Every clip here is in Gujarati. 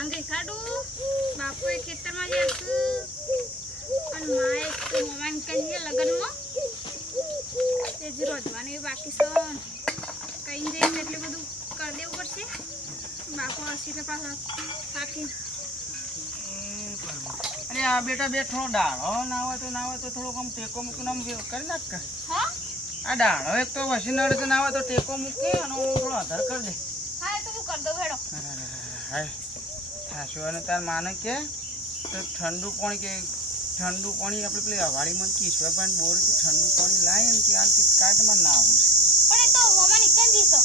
માંગે કાઢું. બાપુએ ખેતરમાં જશે અને માએ મોમાન કહે છે લગ્નમાં. તે જ રોધવાનું એ બાકી છે. કઈ જઈને એટલું બધું કરી દેવું પડશે. બાપુ હસી તો પાછા થાકી. અરે આ બેટા બેઠો ડાળો ના હોય તો ના હોય તો થોડોક આમ ટેકો મૂકીને આમ કરી નાખ. હા? આ ડાળો એક તો વસી નડે તો ના હોય તો ટેકો મૂકી અને થોડો આધાર કરી દે. હા એ તો હું કરી દઉં હેડો. હાય. અને તાર માને કે તો ઠંડુ પાણી કે ઠંડુ પાણી આપણે પેલી અવાડીમાં પણ બોર ઠંડુ પાણી લાય ને કે હાલ કે કાટમાં ના આવું છે પણ એ તો મોમાન ઇકન જીસો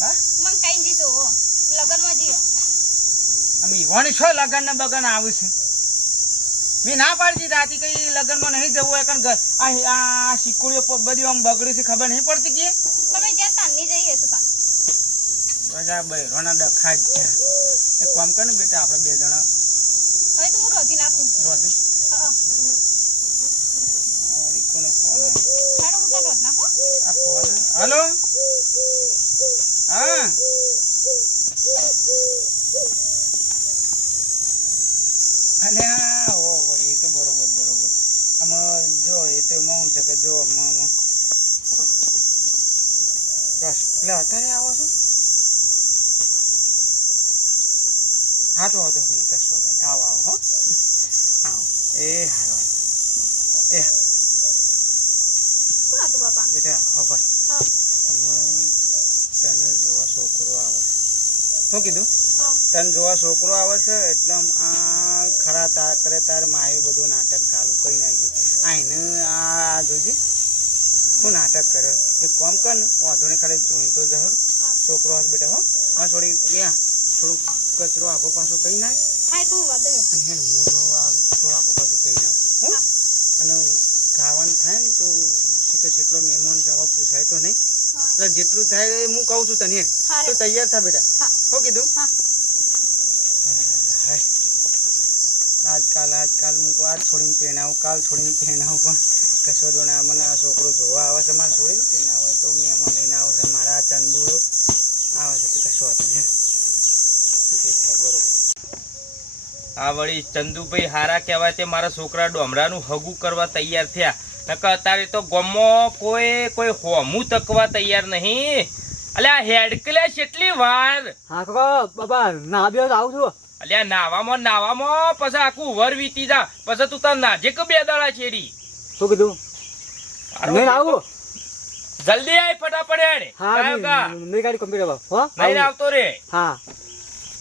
હા? મને કઈ જીસો હો. લગનમાં જીઓ અમે ઈવાણી છો લગન ને બગન આવું છે મેં ના પાડતી રાતી કઈ લગનમાં નહીં જવું હોય કારણ આ આ શીકુડીઓ બધી આમ બગડી છે ખબર નહીં પડતી કે? તમે જ્યાં નહીં જઈએ તો તાન. બધા બૈરોના ડખા જ છે. એક કામ કર ને બેટા આપણે બે જણા. હવે તો હું રોધી નાખું. રોધી? હા ઓલી કોનો ફોન આવ્યો હેડો હું તો રોધ નાખું. આ ફોન હલો? હા. અલ્યા ઓ એ તો બરોબર બરોબર. આમાં જો એ તો એમાં છે કે જો આમાં એટલે અત્યારે આવો છો હા તો વાંધો નહીં કશો નહીં. આવો આવો હો. આવો. એ હારો. એ. કોણ હતું બાપા? બેટા ખબર હા. તને જોવા છોકરો આવે. છે શું કીધું? તને જોવા છોકરો આવે છે એટલે આમ આ ખરા તાર કરે તાર માએ બધું નાટક ચાલુ કરી નાખ્યું. આ એને આ જોજે. શું નાટક કર્યો એ કોમ કર ને વાંધો નહીં ખાલી જોઈને તો જહર. છોકરો હશે બેટા હો. માં છોડી ગયા થોડુંક કચરો આખો પાછો કહી નાખ. અને હેડ હું તો આ તો આખો પાછો કહી નાખ હો. અને ખાવાનું થાય ને તો શીખે જેટલો મહેમાન છે આવા પૂછાય તો નહીં. એટલે જેટલું થાય હું કહું છું તને તો તૈયાર થા બેટા. હા. કીધું? આજકાલ આજકાલ મૂકો આજ છોડીને પહેણાવું કાલ છોડીને પહેણાવું પણ કશો જોડે મને આ છોકરો જોવા આવે છે મારે છોડીને પહેણાવું હોય તો મહેમાન લઈને આવે છે મારા આ ચંદુડો આવે છે તો કશો હતો ને જે થાય બરોબર આ વળી ચંદુભાઈ હારા કહેવાય તે મારા છોકરા ડોમરાનું હગું કરવા તૈયાર થયા. નકર અત્યારે તો ગમો કોઈ કોઈ હોમું તકવા તૈયાર નહીં. અલ્યા હેડકલે કેટલી વાર. હા કાકા બાપા ના બે આવું છું. અલ્યા નાવામાં નાવામાં પછી આખું વર વીતી જા. પછી તું તાર નાજે કે બે દાડા છેડી. શું કીધું? નહીં આવું. જલ્દી આય ફટાફટ હેડ. હા? નહીં ગાડી કમ્પ્લીટ હો નહીં આવતો રે. હા.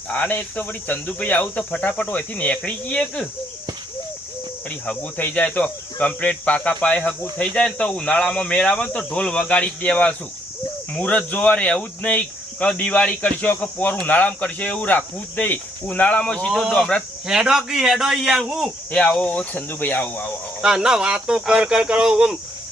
આને એક તો વળી ચંદુભાઈ આવું તો ફટાફટ હોયથી નીકળી જઈએ કે વળી હગું થઈ જાય તો કમ્પ્લેટ પાકા પાયે હગું થઈ જાય ને તો ઉનાળામાં મેળ આવે ને તો ઢોલ વગાડી જ દેવા મુહૂર્ત જોવા રહેવું જ નહીં. કે દિવાળી કરશો કે પોર ઉનાળામાં કરશો એવું રાખવું જ નહીં. ઉનાળામાં સીધો ડોમરા હેડો કી હેડો યાર હું? એ આવો ચંદુભાઈ આવો આવો આવો. તાના વાતો કર કર કરો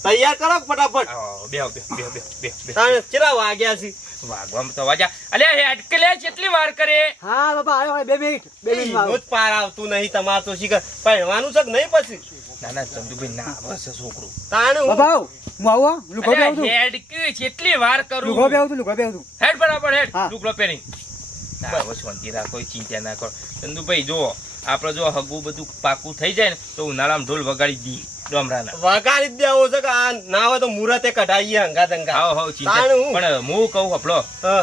તૈયાર કરો ફટાફટ. બે બે બે બે બે કેટલા વાગ્યા છે? વાગવામાં તો વાજા. અલે હેડકલે કેટલી વાર કરે? હા બાપા આવ્યો. બે મિનિટ બે મિનિટ રોજ પાર આવતું નહીં તમાર તો શીખ પહેરવાનું છે નહીં પછી? ના ના ચંદુભાઈ ના બસ છોકરો. તાણ હું? બાપા હું આવો લુકો બે આવું હેડ કે હેડકે કેટલી વાર લુકો બે કરું આવું છું બે આવું હેડ બરાબર હેડ. લુગડો પહેરી ના બસ શાંતિ રાખો કોઈ ચિંતા ના કરો. ચંદુભાઈ જો આપણે જો હગું બધું પાકું થઈ જાય ને તો ઉનાળામાં ઢોલ વગાડી દઈએ ડોમરાના. વગાડી દેવો છે કે આ ના હોય તો મુરતે કઢાઈએ હંગા દંગા હાવ હાવ ચિંતા તાણે હું? પણ હું કહું હપલો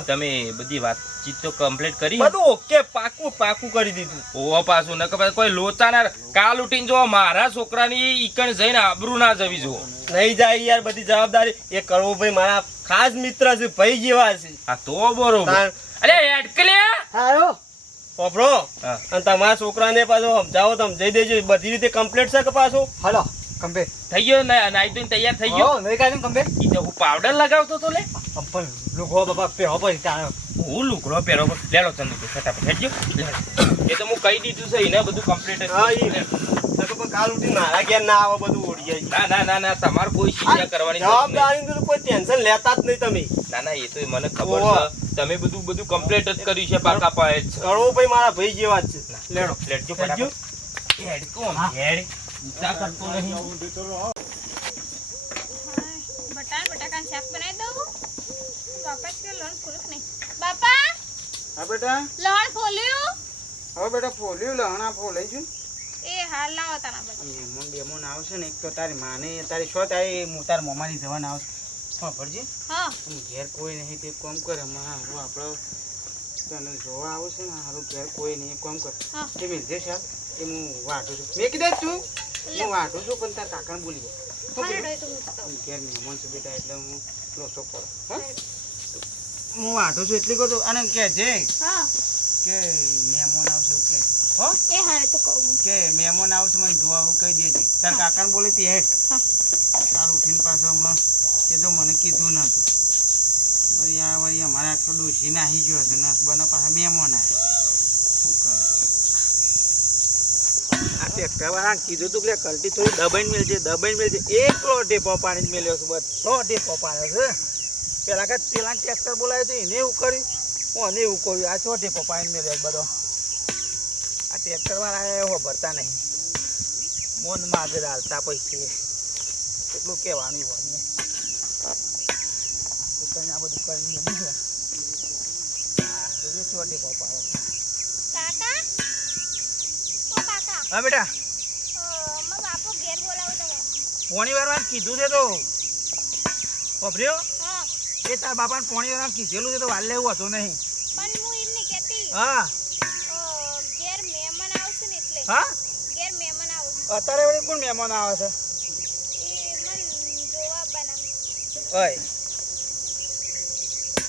તમે બધી વાતચીત તો કમ્પ્લીટ કરી. બધું ઓકે પાકું પાકું કરી દીધું. ઓવા પાછું નકર પછી કોઈ લોચાના કાલ ઉઠીને જો મારા છોકરાની ઈકણ જઈને આબરૂ ના જવી જુઓ. નહીં જાય યાર બધી જવાબદારી. એ કરવો ભાઈ મારા ખાસ મિત્ર છે ભાઈ જેવા છે. હા તો બરોબર. અરે હા. અને તમારા છોકરાને પાછો સમજાવો તમે જઈ દેજો બધી રીતે કમ્પ્લીટ છે કે પાછો? હાલો કમ્પ્લીટ થઈ ગયો ને નાઈ ધોઈને તૈયાર થઈ ગયો? નહીં એ તો હું પાવડર લગાવતો તો લે. પણ લુગો બાપા પહેરો પછી ત્યાં હું લુકડો પહેરો લેલો ચંદુ ફટાફટ હેડજો. એ તો હું કહી દીધું છે એને બધું કમ્પ્લીટ હા ઈ. નકર પણ કાલ ઉઠી મારા ઘેર ના આવે બધું ઓળી ના ના ના ના તમારે કોઈ ચિંતા કરવાની જવાબદારી તો કોઈ ટેન્શન લેતા જ નહીં તમે. ના ના એ તો મને ખબર છે. તમે બધું બધું કમ્પ્લીટ જ કર્યું છે પાકા પાયે જ. ભાઈ મારા ભાઈ જેવા જ છે. લેડો લેડજો. ફટાફટ. હેડ કોમ, હેડ. ઊંચા કરતો નહીં. બટાર બટાકાનું શાક બનાવી દઉં? બાપા કે લોન ખોલું નહીં? બાપા? હા બેટા. લોન ખોલ્યું હવે બેટા ફોલ્યું લહણા ફોલાઈ છું હાલ લાવો તારા બધા. મહેમાન બેમાન આવશે ને એક તો તારી માને તારી શો તારી હું તાર મમાની જવાના આવશે. હા ભરજી હા. ઘેર કોઈ નહીં તે કોમ કરે માં હારું આપણો તને જોવા આવશે ને હારું ઘેર કોઈ નહીં કોમ કર. તે મિલજે સાહેબ એ હું વાટું છું. મેં કીધું તું હું વાટું છું પણ તારા કાકાને બોલી જાય ઘેર મહેમાન છે બેટા એટલે હું લોસો પડો. હા? હું વાટું છું એટલી કહું અને કે જે હા. કે મહેમાન આવશે એવું કે. હો? એ હારે તો કહું કે મહેમાન આવશે મને જોવા આવું કહી દેજે. તાર કાકાને બોલી તી હેઠ. હા. કાલ ઉઠીને પાછો હમણાં કે જો મને કીધું નતું વળી આ વળી અમારા તો ડોસી નાહી ગયો છે નસબાના પાછા મહેમાન આવે શું કરે? આ ટ્રેક્ટર વાળા કીધું તું કે કલટી થોડી દબાઈને મેલજે દબાઈને મેલજે. એકલો ટેપો પાણી જ મેલ્યો છે બધો ટેપો પાડ્યો છે. પેલા કે પેલા ટ્રેક્ટર બોલાવ્યું હતું એને એવું કર્યું? હું એવું કર્યું? આ છો ટેપો પાણી મેળ્યો બધો? આ ટ્રેક્ટર વાળા એવો ભરતા નહીં. મોન માગ હાલતા પૈસે. એટલું કહેવાનું હોય તને આ બધું કરીને હા, બેટા. પોણી વારવાનું કીધું છે તો. પભર્યો એ તાર બાપાને પોણી વારવાનું કીધેલું છે તો વાલ લેવું હતું નહીં. હું. હા? ઘેર મહેમાન આવો અત્યારે વળી કોણ મહેમાન આવે છે? ઓય.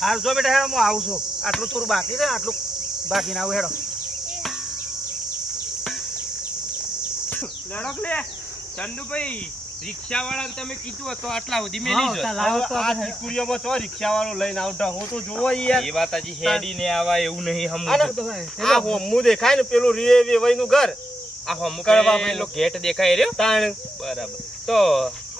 હાલ જો બેટા હેડો હું આવું છું. આટલું થોડું બાકી છે આટલું બાકી ના આવું હેડો. લડક લે. ચંદુભાઈ રિક્ષા વાળા તમે કીધું હતું આટલા સુધી મેં જો આ ચીકુડીઓમાં ચો રિક્ષાવાળો લઈને આવતા. હું તો જોવો યાર. એ વાત હજી હેડી ને આવા એવું નહીં હમ આ મુ દેખાય ને પેલું રે વેવાઈનું ઘર. આ હમ કરવા પેલો ગેટ દેખાય રહ્યો? તાણ. બરાબર. તો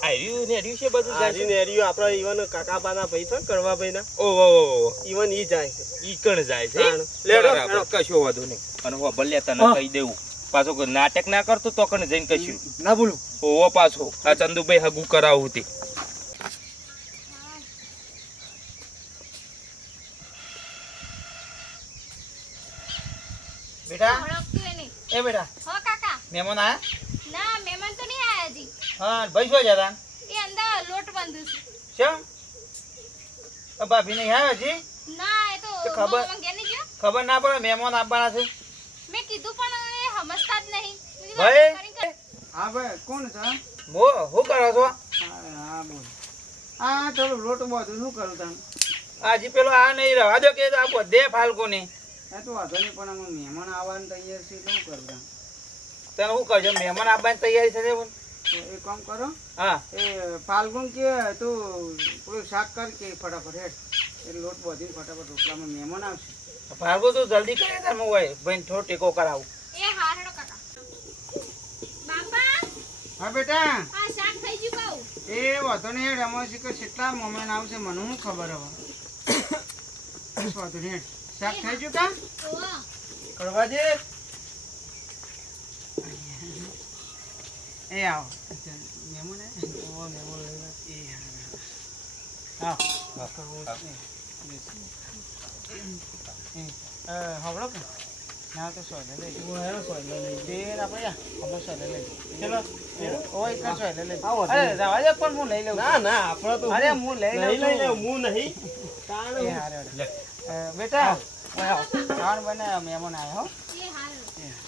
આર્યું ને આર્યું છે બધું જાય છે? નેરીઓ આપણા ઈવન કાકાબાના ભાઈ છે કરવા ભાઈ ના ઓ ઓ ઈવન ઈ જાય છે. ઈ કણ જાય છે? તાણ. લેડો, બરાબર, કશો વાંધો નહીં. અને હો ભલે તને કહી દેવું. પાછો નાટક ના કરતો તો કણ જઈને કશું? ના બોલું. ઓવો પાછો. આ ચંદુભાઈ હગું કરાવું હતી બેટા? એ બેટા. મહેમાન આયા? ના મહેમાન તો નહીં આયા હજી. હા ભાઈ શું જતા એ અંદર લોટ બંધ છે. શું અ ભાભી નહીં આવ્યા હજી? ના એ તો ખબર- ખબર ના પડે મહેમાન આવવાના છે. મેં કીધું પણ એ સમજતા જ નહીં. ભાઈ. હા ભાઈ કોણ છે મો શું કરો છો? હા બોલ. આ થોડું લોટ બધું શું કરું તમે હાજી પેલો આ નહીં રવા દો કે આ બધે ફાલકો ને એ તો વાંધો નહીં પણ અમે મહેમાન આવવાનું તૈયાર છે શું કરું તમે તને શું કરજો મહેમાન આવવાની તૈયારી થશે પણ એ કામ કરો. હા. એ ફાલ્ગુન કે તું પેલું શાક કર કે ફટાફટ હેડ. એ લોટ બધી ફટાફટ રોટલામાં મહેમાન આવશે. ફાલ્ગુન તું જલ્દી કરે તમે હોય ભાઈ થોડો ટેકો કરાવું. એ હા હેડો કાકા. બાપા? હા બેટા. આ શાક થઈ ગયું કહું એ વાંધો નહીં હેડ. અમારે કે કેટલા મહેમાન આવશે મને શું ખબર હવે? વાંધો નહીં હેડ. શાક થઈ ગયું કા કરવા દે. એ આવો મહેમાન આવ્યા? ઓ, મહેમાન આવ્યા. એ આવો. હવળો કે? ના તો સોયલે લઈ લો. તેલ આપણે યા, સોયલે લઈ ચલો, ઓ, એક સોયલે લઈ આવો, અરે, રવા દે પણ હું લઈ લઉં ના ના આપડે તો અરે, હું લઈ લઉં નહીં લઈ લઉં હું નહીં તાણ. બેટા આવો. બનાવ્યા, મહેમાન આવ્યા હો એ હા હેડો.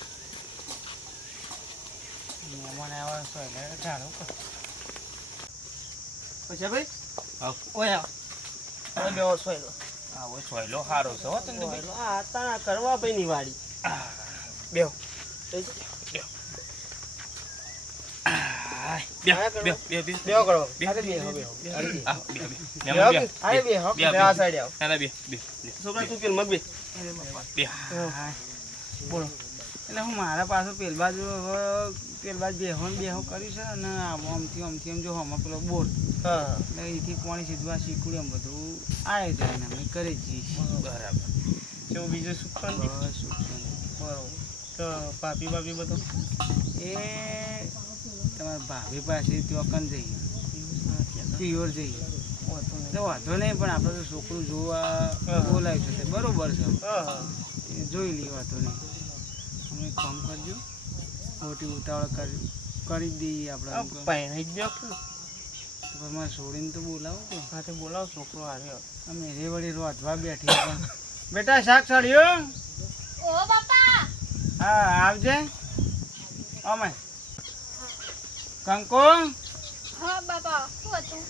મહેમાન આવ્યા છો એટલે ઢાળો પછી ભાઈ ઓય ઓય બેહો સોયલો. આવો સોયલો હારો છે હો ચંદુભાઈ આ તાણા કરવા ભાઈ ની વાડી બેહ. છોકરા તું મગ બે બોલો એટલે હું મારા પાસે પેલ બાજુ પેલ બાજુ બેહો ને બેહો કર્યું છે અને આમ આમથી આમથી આમ જો આમાં પેલો બોર એટલે અહીંથી પાણી સીધવા શીખવું એમ બધું આવે જાય ને અમે કરી છીએ. બરાબર. જો બીજું સુખન સુખન બરાબર. તો પાપી બાપી બધું? એ તમારા ભાભી પાસે ત્યાં કન જઈએ. પ્યોર જઈએ. તો વાંધો નહીં પણ આપણે તો છોકરું જોવા હા. બોલાય છે બરોબર છે. જોઈ લઈએ વાંધો નહીં. તમે એક કામ કરજો. ખોટી ઉતાવળ કરી કરી દઈએ આપણે પહેરી જ તો મારે છોડીને તો બોલાવો તો સાથે બોલાવો છોકરો આવ્યો અમે રે વળી રોધવા બેઠી પણ. બેટા શાક સળ્યો? ઓ બાપા! હા આવજે. અમે. કંકો? હા બાપા શું હતું?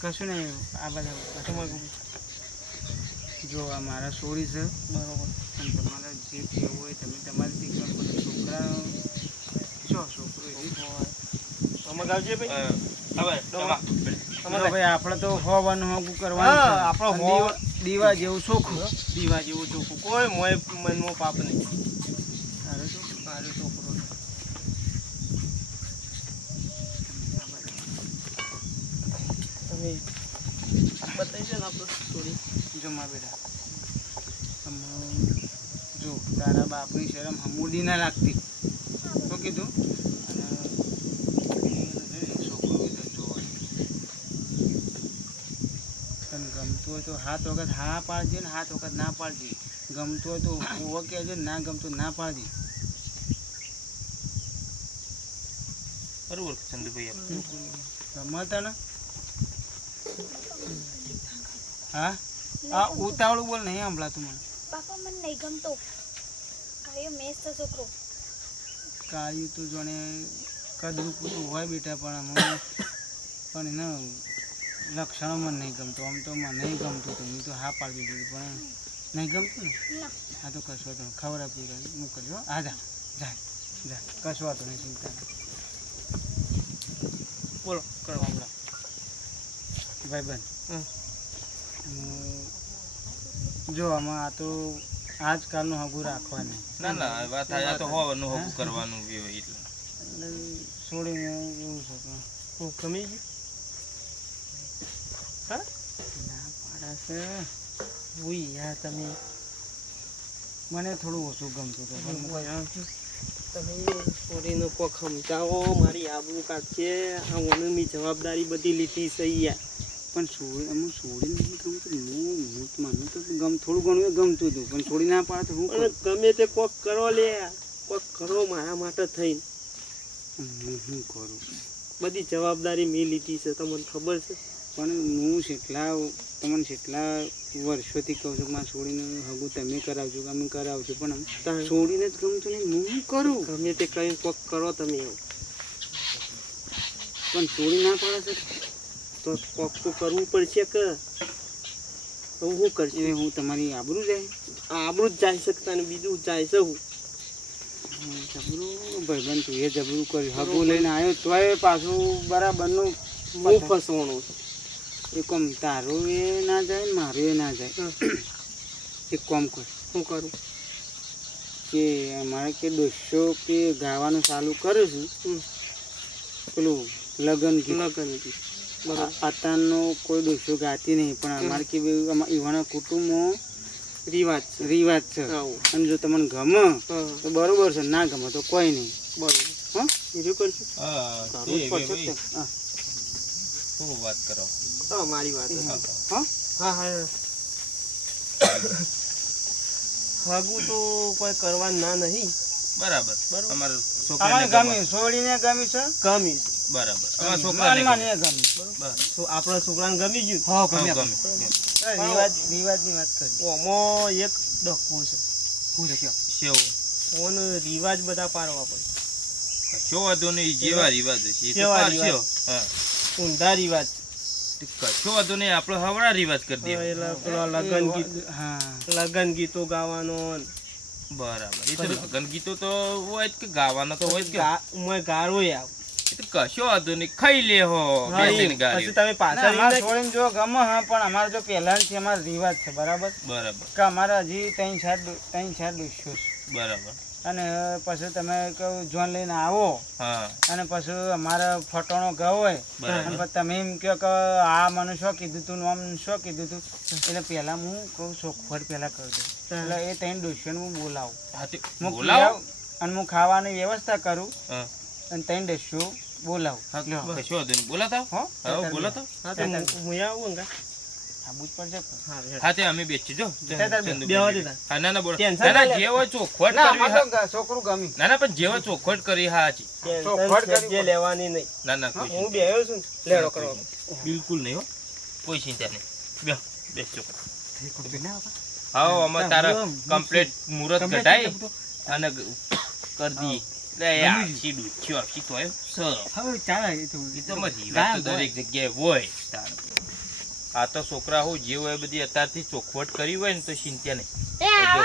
કશું નહીં આ બધા જો આ મારા સોરી છે. બરોબર. અને તમારે જે કહેવું હોય તમે તમારી દીકરા પણ છોકરા જો છોકરો એ અમે ગાવજે ભાઈ? હવે તમા- તો ભાઈ આપણે તો હોવાનું હોગું કરવાનું છે. આપણો દીવા- જેવું ચોખ્ખું. દીવા જેવું ચોખ્ખું. કોઈ મોય મનમાં પાપ નહીં. સારું તો મારું છોકરો તમે બતાવી છે ને આપણે થોડી જમા બેટા તારા બાપની શરમ હમુડી ના લાગતી. શું કીધું? ગમતું હોય તો હાથ વખત હા પાડજે ને હાથ વખત ના પાડજે. ગમતું હોય તો ઓ કહેજે ને ગમતું ના પાડજે. બરોબર ચંદુભાઈ ગમતા ને? હા? આ ઉતાવળું બોલ નહીં સંભળાતું મને. બાપા મને નહીં ગમતો. કયો મેસ તો છોકરો. કાળિયું તો જોણે કદરું પૂરું હોય બેટા પણ અમે પણ એના લક્ષણો મને નહીં ગમતું. આમ તો મને નહીં ગમતું હતું. મેં તો હા પાડી દીધી પણ નહીં ગમતું ને? હા આ તો કશો તો ખબર આપી રહી મોકલજો હા? જા. જાય જા. કશો વાતો નહીં ચિંતા બોલો કરો હમણાં. ભાઈ હમ. હું જો આમાં આ તો આજકાલનું હગું રાખવાનું. ના ના વાત આ તો હોવાનું હગું કરવાનું બી હોય એટલે. છોડી એવું છે હું કમી ગયું હા? ના પાડાશે ઉઈ યાર તમે મને થોડું ઓછું ગમતું હતું. તમે છોડીને કોક સમજાવો મારી આબરૂ કાઢશે આ ઓનની જવાબદારી બધી લીધી છે યાર પણ છોડી હું છોડી નથી ગમતું હું હું મને તો ગમ થોડું ઘણું ગમતું હતું પણ છોડી ના પાડે હું પણ ગમે તે કોક કરો લે કોક કરો મારા માટે થઈને. હું શું કરું? બધી જવાબદારી મેં લીધી છે તમને ખબર છે? પણ હું કેટલા તમને કેટલા વર્ષોથી કહું છું કે મારે છોડીને હગું તમે કરાવજો કે અમે કરાવજો પણ આમ છોડીને જ ગમતું નહીં હું શું કરું? ગમે તે કઈ કોક કરો તમે એવું. પણ છોડી ના પાડે છે? તો કોક તો કરવું પડશે કે તો હું કરશે? એ હું તમારી આબરૂ જાય? આબરૂ જ જાય શકતા ને બીજું જાય છે હું. જબરું? ભાઈબંધ તું એ જબરું કર્યું. હગું લઈને આવ્યો તોય પાછું બરાબરનું હું ફસવાનું એ કોમ તારું એ ના જાય ને મારું એ ના જાય. એક કોમ કર. શું કરું? કે અમારે કે દોસ્તો કે ગાવાનું ચાલુ કરું છું. પેલું લગન લગ્ન ગીત. બરાબર અત્યારનો કોઈ દોસ્તો ગાતી નહીં પણ અમારે કે ઈવાના કુટુંબમાં રિવાજ છે. રિવાજ છે. અને જો તમને ગમે તો બરોબર છે ના ગમે તો કોઈ નહીં. બરોબર. હા? બીજું કરશું. શું વાત કરો? તો મારી વાત હા. હા. હા હગું તો કોઈ કરવા ના નહીં. બરાબર. બરોબર. અમારે છોકરાને ગમી? છોડીને ગમી છે? ગમી બરાબર. આપણા છોકરાને ગમી ગયું? હા હા, ગમે. રિવાજ રિવાજની વાત કરી. ઓમાં એક ડખો છે. છે રિવાજ બધા પારવા પડે. કશો વાંધો નહીં જેવા રિવાજ પાડશે. રિવાજ? ઊંધા રિવાજ. કશો વાંધો નહીં આપણે હવળા રિવાજ કરી દે લગન ગીત હા. લગન ગીતો ગાવાનો બરાબર. એ તો લગન ગીતો તો હોય કે ગાવાનો તો હોય કે ગા- ગાળો આવ કશો વાંધો નહીં ખાઈ લે હો પછી તમે પાછા અમારે છોડીને જો ગમે હા પણ અમારે જો પહેલાંથી અમારે રિવાજ છે બરાબર? બરાબર. કે અમારે હજી ત્રણ ચાર ત્રણ ચાર દોસ્યો બરાબર. અને પછી તમે કહું જોન લઈને આવો. અને પછી અમારે ફટોણો ગયો હોય અને તમે એમ કહો કે આ મને શું કીધું તું આમ શું કીધું તું? એટલે પહેલાં હું કહું ચોખવટ પહેલાં કરી દઉં. એટલે એ ત્રણ દુશ્યન હું બોલાવું. બોલાવું હું બોલાવો. અને હું ખાવાની વ્યવસ્થા કરું. હા. અને ત્રણ દોસ્યો બોલાવું. હા, લ્યો. કશો બોલાતા હો? હા બોલાતા હા તો હું- આવું ને આબુ જ પડશે પણ. હા તે અમે બેચી જો. તે તાર બે- ચંદુભાઈ બેહવા બેચી. દેતા. હા, ના ના બોલો. ટેન્શન ના ના ના લે. જેવો ચોખવટ ના કરવી આમાં તો હા. ગ- છોકરું ગમી ના ના પણ જેવો ચોખવટ કરી હા હાચી. ચોખવટ ટેન્શન કરી જે લેવાની નહીં. ના ના હું બેહ્યો છું લેડો કરો. બિલકુલ નહીં હો. કોઈ ચિંતા નહીં. બેહો બેસજો કમ્પ્લીટ ના હતા? હા અમે તારા કમ્પ્લીટ મુહૂર્ત અને કરી દી લે ગમી યાર ગયું. સીડું થયો સીધો આવ્યો. હવે ચાલે તો એ તો મરી વાત તો દરેક જગ્યાએ હોય તાર. આ તો છોકરા હું જે હોય બધી અત્યારથી ચોખવટ કરી હોય ને તો ચિંતા નહીં. એ આવા.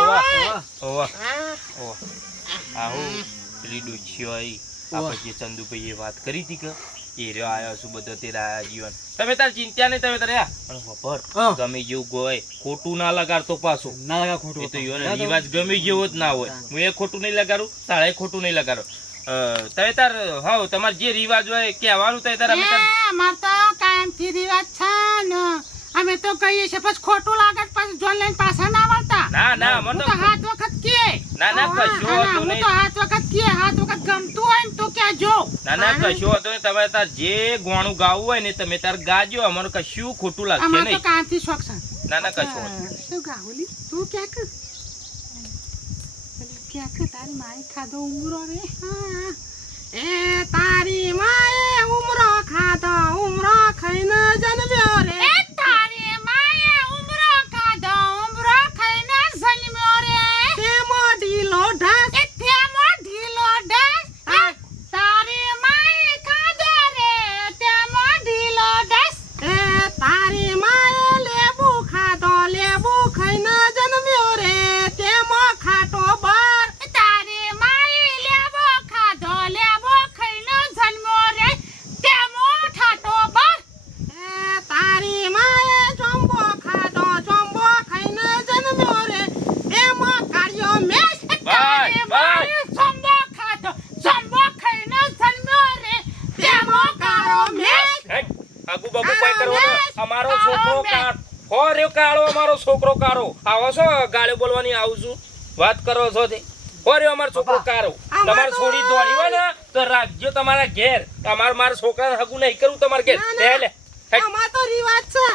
ઓવા હોય. ઓવા ઓવા. આ હું પેલી આઈ આપણે જે ચંદુભાઈએ વાત કરી હતી કે? એ આવ્યો છું બધો તે જીવન. તમે તાર ચિંતા નહીં તમે તારે પણ ખબર. ગમે જેવું ગોય ખોટું ના લગાડતો પાછો. ના લગા ખોટું તો હતું. યોને રિવાજ ગમે જેવો જ ના હોય. હું એ ખોટું નહીં લગાડું તારે ખોટું નહીં લગાડો. તમે તાર હા તમારે જે રિવાજ હોય કહેવાનું તો તાર અમે અમાર તો કાયમથી રિવાજ છે ને. અમે તો કહીએ છીએ પછી ખોટું લાગે તો પછી જોન લઈને પાછા ના વળતા ના ના મને તો હાથ વખત કે. ના, ના, કશું હા, હું નહીં. તો હાથ વખત કીએ હાથ વખત ગમતું હોય ને તો ના કશું હતો ને તમે તાર જે ગોણું ગાવું હોય ને તમે તાર ગાજો. અમારું કશું ખોટું લાગશે અમાર તો નહીં. શોખ છે? ના ના કશું શું ગાવલી તું ક્યાં કર તારી માએ ખાધો ઉમરો રે? હા. એ તારી માએ ઉમરો ખાધો ઉમરો ખાઈને જન્મ્યો રે. એ તારી માએ ઉમરો ખાધો ઉમરો ખાઈને જન્મ્યો રે. તેમાં ઢીલો ઢાસ એ તેમાં ઢીલો ઢસ આ તારી માએ ખાધો રે તેમાં ઢીલો ઢસ એ તારી માએ લેબુ ખાધો લેબુ ખાઈને જન્મ્યો રે તેમાં ખાટો બાર તારી માએ લેબો ખાધો લેબો ખાઈને જન્મ્યો રે તેમાં ઠાટો બર એ તારી માએ ચોંબો ખાધો ચોંબો ખાઈને જન્મ્યો રે એમાં કાર્યો મેસ તારી બસ, માએ સંબો ખાધો સંબો ખાઈને જન્મ્યો રે તેમાં કાળો મેસ હેટ, આગુ બાગુ કોઈ કરવાનો અમારો છોકરો મેસ. કા હો રહ્યો કાળો અમારો છોકરો કાળો. આવો છો ગાળો બોલવાની આવું છું. વાત કરો છો તે. હો રે અમારો છોકરો કાળો. તમારે છોડી દોડી હોય ને તો રાખજો તમારા ઘેર. તમારે મારા છોકરાને હગું નહીં કરવું તમારા ઘેર. લે લે હેટ. તો રિવાજ છે.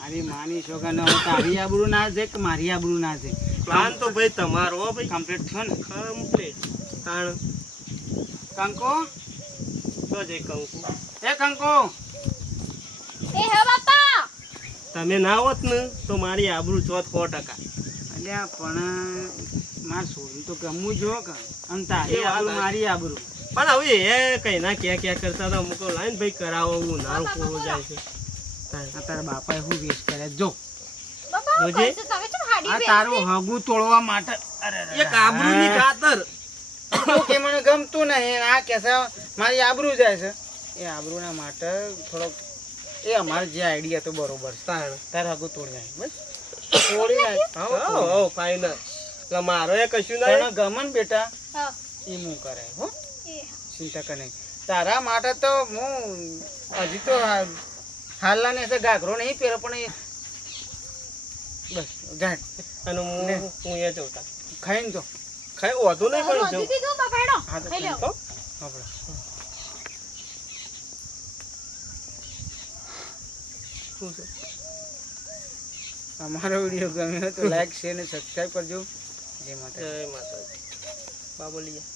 મારી માની છોકરાને તારી આબરૂ ના છે કે મારી આબરૂ ના છે? પ્લાન તો ભાઈ તમારો હો ભાઈ. કમ્પ્લીટ થયો ને? કમ્પ્લીટ તાણ. કંકો? તો જઈ કંકુ. એ કંકો? એ હે બાપા! તમે ના હોત ને તો મારી આબરૂ ચોત સો ટકા. અલ્યા પણ માર છોડું તો ગમવું જો કે. અને તારી એ આબરૂ મારી આબરૂ. પણ હવે એ કઈ ના ક્યાં ક્યાં કરતા હતા મૂકો લાઈન ભાઈ કરાવો હું નાનું કોળું જાય છે. તારા બાપાએ હું વેસ્ટ કરે જો. બાપા જોજે. આ તારું હગું તોડવા માટે એક આબરૂની ખાતર. તું કે મને ગમતું નહીં આ કે છે મારી આબરૂ જાય છે. એ આબરૂના માટે થોડોક એ અમારે જે આઈડિયા તો બરોબર છે. તાર હગું તોડી નાખ બસ. તોડી નાખ. હો હો ફાઈનલ એટલે મારો એ કશું તને નહીં. ગમન બેટા? એ હું કરાય હો. એ. ચિંતા કરે નહીં. તારા માટે તો હું હજી તો હાલના ને ઘાઘરો નહીં પહેરો પણ એ બસ ગાંઠ અને હું હું એ જોતા ખાઈને જો. ખાઈ વધુ નહીં પણ રોજી જવું દીધું બાપા હેડો. હા તો ખાઈ તો આપણે શું છે? અમારો વીડિયો ગમ્યો તો લાઈક શેર અને સબસ્ક્રાઈબ કરજો. જય માતા જય માતાજી. બાબોલિયા